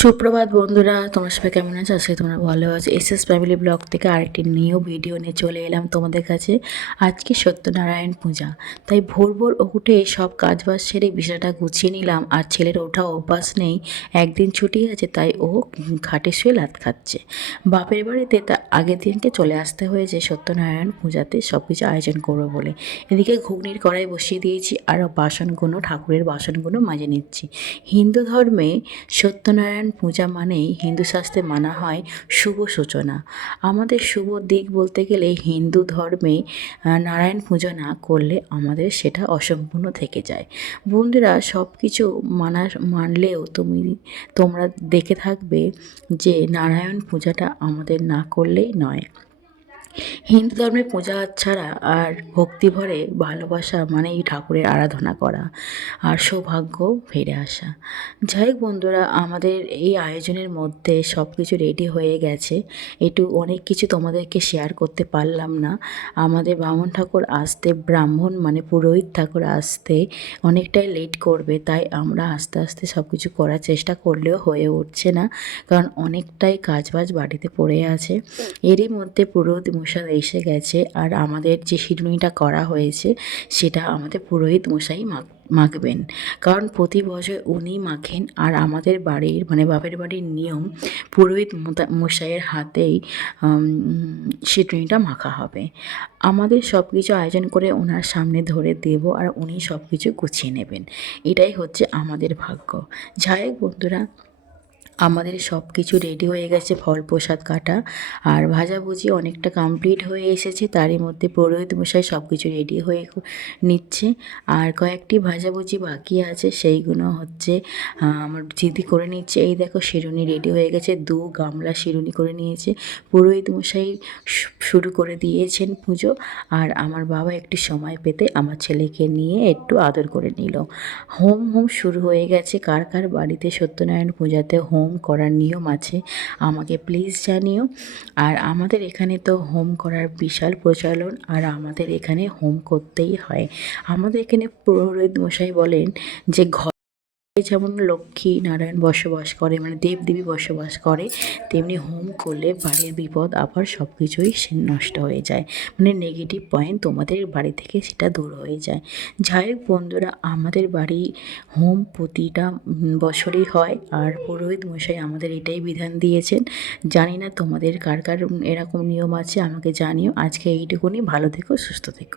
সুপ্রভাত বন্ধুরা, তোমরা সবাই কেমন আছো? আজকে তোমরা ভালো আছো। এসএস ফ্যামিলি ব্লগ থেকে আরেকটি নিউ ভিডিও নিয়ে চলে এলাম তোমাদের কাছে। আজকে সত্যনারায়ণ পূজা, তাই ভোর ভোর উঠে সব কাজবাজ সেরে বিছানাটা গুছিয়ে নিলাম। আর ছেলের ওঠা অভ্যাস নেই, একদিন ছুটি আছে, তাই ও খাটে শুয়ে লাত খাচ্ছে। বাপের বাড়িতে তা আগের দিনকে চলে আসতে হয়েছে সত্যনারায়ণ পূজাতে সব কিছু আয়োজন করবো বলে। এদিকে ঘুগনির কড়াই বসিয়ে দিয়েছি আর বাসনগুলো, ঠাকুরের বাসনগুলো মাজে নিচ্ছি। হিন্দু ধর্মে সত্যনারায়ণ পূজা মানেই হিন্দু শাস্ত্রে মানা হয় শুভ সূচনা। আমাদের শুভ দিক বলতে গেলে হিন্দু ধর্মে নারায়ণ পুজো না করলে আমাদের সেটা অসম্পূর্ণ থেকে যায়। বন্ধুরা, সব কিছু মানলেও তোমরা দেখে থাকবে যে নারায়ণ পূজাটা আমাদের না করলেই নয়। হিন্দু ধর্মে পূজা ছাড়া আর ভক্তি ভরে ভালোবাসা মানেই ঠাকুরের আরাধনা করা আর সৌভাগ্য ফিরে আসা। যাই হোক বন্ধুরা, আমাদের এই আয়োজনের মধ্যে সব কিছু রেডি হয়ে গেছে। অনেক কিছু তোমাদেরকে শেয়ার করতে পারলাম না। আমাদের ব্রাহ্মণ ঠাকুর আসতে, ব্রাহ্মণ মানে পুরোহিত ঠাকুর আসতে অনেকটাই লেট করবে, তাই আমরা আস্তে আস্তে সব কিছু করার চেষ্টা করলেও হয়ে উঠছে না, কারণ অনেকটাই কাজবাজ বাড়িতে পড়ে আছে। এরই মধ্যে পুরোহিত মশাই এসে গেছে, আর আমাদের যে সিঁদুনিটা করা হয়েছে সেটা আমাদের পুরোহিত মশাই মাখবেন, কারণ প্রতি বছর উনি মাখেন। আর আমাদের বাড়ির মানে বাপের বাড়ির নিয়ম পুরোহিত মশাইয়ের হাতেই সিঁদুনিটা মাখা হবে। আমাদের সব কিছু আয়োজন করে ওনার সামনে ধরে দেব, আর উনি সব কিছু গুছিয়ে নেবেন। এটাই হচ্ছে আমাদের ভাগ্য। যাই হোক বন্ধুরা, আমাদের সব কিছু রেডি হয়ে গেছে, ফল প্রসাদ কাটা আর ভাজাভুজি অনেকটা কমপ্লিট হয়ে এসেছে। তারই মধ্যে পুরোহিত মশাই সব কিছু রেডি হয়ে নিচ্ছে, আর কয়েকটি ভাজাভুজি বাকি আছে, সেইগুলো হচ্ছে আমার দিদি করে নিচ্ছে। এই দেখো, শিরুনি রেডি হয়ে গেছে, 2 গামলা শিরুনি করে নিয়েছে। পুরোহিত মশাই শুরু করে দিয়েছেন পুজো, আর আমার বাবা একটু সময় পেতে আমার ছেলেকে নিয়ে একটু আদর করে নিল। হোম শুরু হয়ে গেছে। কার কার বাড়িতে সত্যনারায়ণ পূজাতে হোম করার নিয়ম আছে আমাকে প্লিজ জানিও। আর আমাদের এখানে তো হোম করার বিশাল প্রচলন, আর আমাদের এখানে হোম করতেই হয়। আমাদের এখানে পুরোহিত মশাই বলেন যে যেমন লক্ষ্মী নারায়ণ বসবাস করে, মানে দেবদেবী বসবাস করে, তেমনি হোম করলে বাড়ির বিপদ আবার সব কিছুই নষ্ট হয়ে যায়, মানে নেগেটিভ পয়েন্ট তোমাদের বাড়ি থেকে সেটা দূর হয়ে যায়। যাই হোক বন্ধুরা, আমাদের বাড়ি হোম প্রতিটা বছরই হয়, আর পুরোহিত মশাই আমাদের এটাই বিধান দিয়েছেন। জানি না তোমাদের কার কার এরকম নিয়ম আছে, আমাকে জানিও। আজকে এইটুকুনি, ভালো থেকো, সুস্থ থেকো।